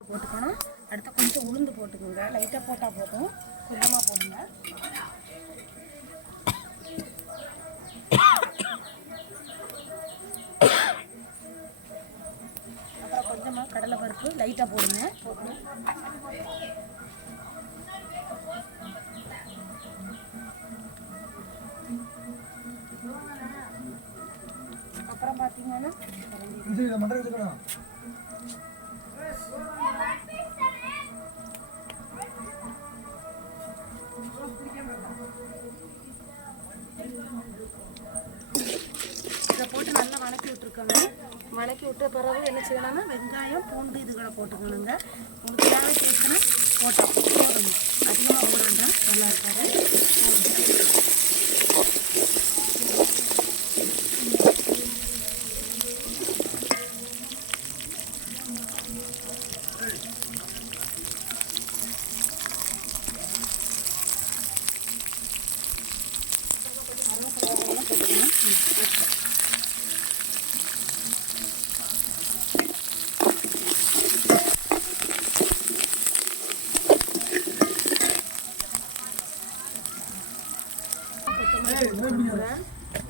போட்டுக்கணும். அடுத்து கொஞ்சம் உளுந்து போட்டுக்கோங்க. லைட்டாக போட்டால் போதும், கொஞ்சமாக போடுங்க. அப்புறம் கொஞ்சமாக கடலை பருப்பு லைட்டாக போடுங்க. அப்புறம் பார்த்தீங்கன்னா இதை போட்டு நல்லா வணக்கி விட்டுருக்கோங்க. வணக்கி விட்ட பிறகு என்ன செய்யணும்னா வெங்காயம் பூண்டு இதுகளை போட்டுக்கணுங்க. உங்களுக்கு தேவை சேர்த்துனா போட்டால் போடணும். அதிகமாக போடாண்டா நல்லா இருக்காது.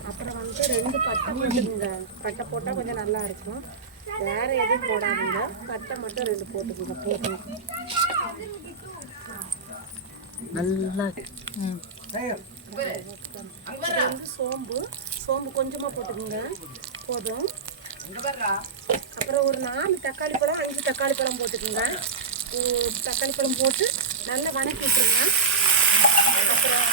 அப்புறம் வந்து 2 பட்டை போட்டுக்குங்க. பட்டை போட்டால் கொஞ்சம் நல்லா இருக்கும். வேற எதுவும் போடாதுங்க, பட்டை மட்டும் 2 போட்டுக்குங்க. போதும் நல்லா. வந்து சோம்பு கொஞ்சமாக போட்டுக்குங்க, போதும். அப்புறம் ஒரு 4 தக்காளி பழம் 5 தக்காளி பழம் போட்டுக்குங்க. தக்காளி பழம் போட்டு நல்லா வணக்கி விட்டுருங்க. அப்புறம்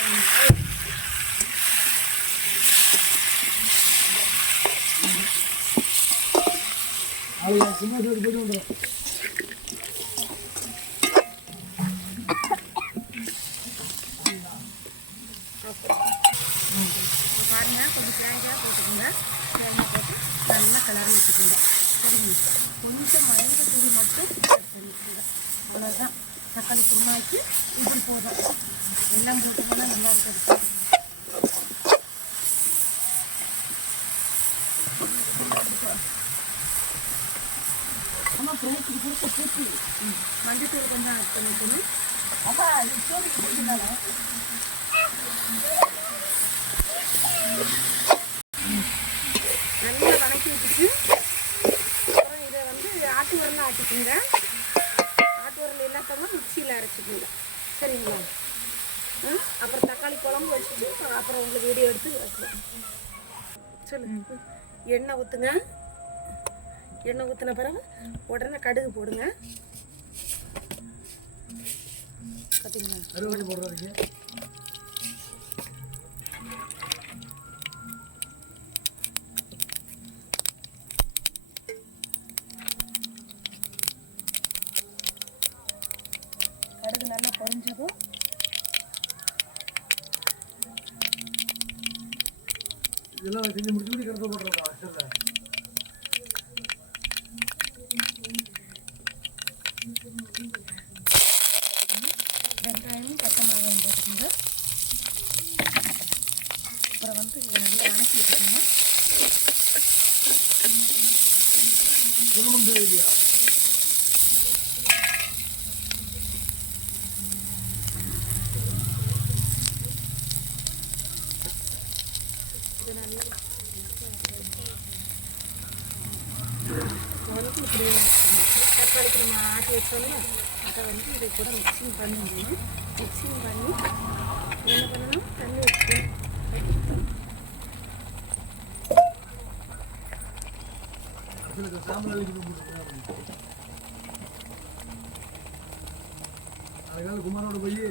பாருங்க, கொஞ்சம் தேங்காய் போட்டுக்கோங்க. தேங்காய் போட்டு நல்லா கலர் வச்சுக்கோங்க. சரிங்க, கொஞ்சம் மஞ்சள் தூள் மட்டும் பண்ணிக்கோங்க. அவ்வளோதான். தக்காளி குருமாய்க்கு இப்படி போதும். எல்லாம் போட்டுக்கோங்க, நல்லா இருக்குது. மஞ்சள் தூள் கொஞ்சம் ஆட் பண்ணிக்கணும். நல்லா வணக்கி விட்டுட்டு அப்புறம் இதை வந்து ஆட்டு உரலில் ஆட்டிக்குங்க. ஆட்டு உரல் இல்லாதவங்க மிக்சியில் அரைச்சிக்குங்க. சரிங்களா? அப்புறம் தக்காளி குழம்பு வச்சுட்டு அப்புறம் உங்களுக்கு வீடியோ எடுத்து வைக்கலாம். சொல்லுங்க. எண்ணெய் ஊற்றுங்க. எண்ணெய் ஊற்றின பிறகு உடனே கடுகு போடுங்க. பார்த்தீங்களா? கடுகு போடுறதுக்கு கடுகு நல்லா பொரிஞ்சதும் இதெல்லாம் செஞ்சு முடிச்சு கடுகு போடுறோம். வெங்காயம் பச்சை மிளகாயம் போட்டுக்கோங்க. அப்புறம் வந்து இதை நல்லா வணக்கி விட்டுக்கோங்க. இது நல்லா வந்து இப்படி தக்காளிக்கு நம்ம ஆட்டி வச்சோம்னா அதை வந்து இதை கூட மிக்சிங் பண்ணிடணும். மிக்சிங் பண்ணி என்ன பண்ணணும், தண்ணி வச்சு குமாரோட போய்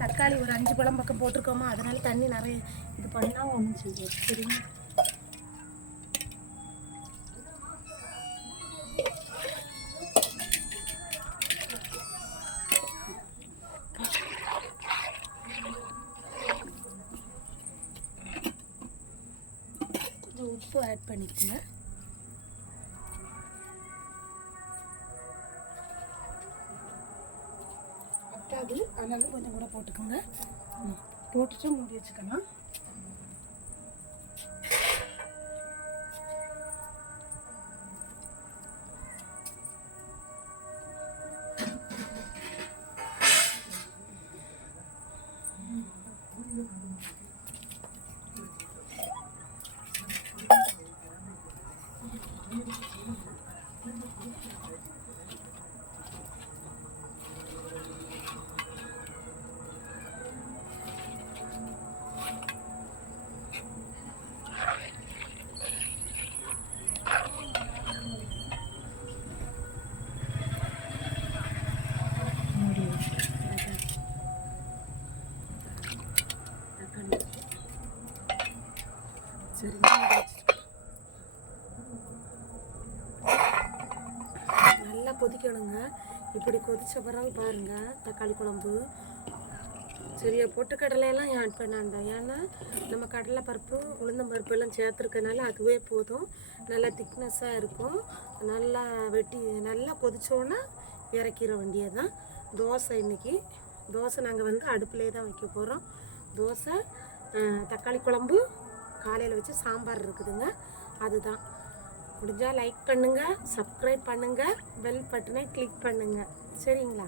தக்காளி ஒரு 5 பழம் பக்கம் போட்டிருக்கோமா, அதனால தண்ணி நிறைய இது பண்ணால் ஒன்றும் செய்யாது. சரிங்க. உப்பு ஆட் பண்ணிக்கோங்க. பத்தாது, அதனால கொஞ்சம் கூட போட்டுக்கோங்க. போட்டுட்டு மூடி வச்சுக்கலாம். நல்லா கொதிக்கணுங்க. இப்படி கொதிச்ச பிறகு பாருங்கள் தக்காளி குழம்பு. சரியா, பொட்டுக்கடலையெல்லாம் ஆட் பண்ணாண்டா, ஏன்னா நம்ம கடலை பருப்பு உளுந்தம் பருப்பு எல்லாம் சேர்த்துருக்கனால அதுவே போதும். நல்லா திக்னஸ்ஸாக இருக்கும். நல்லா நல்லா கொதிச்சோன்னா இறக்கிற வேண்டியதான். தோசை இன்றைக்கி தோசை நாங்கள் வந்து அடுப்பிலே தான் வைக்க போகிறோம். தோசை, தக்காளி குழம்பு, காலையில் வச்சு சாம்பார் இருக்குதுங்க. அதுதான். முடிஞ்சால் லைக் பண்ணுங்கள், சப்ஸ்கிரைப் பண்ணுங்கள், பெல் பட்டனை கிளிக் பண்ணுங்கள். சரிங்களா?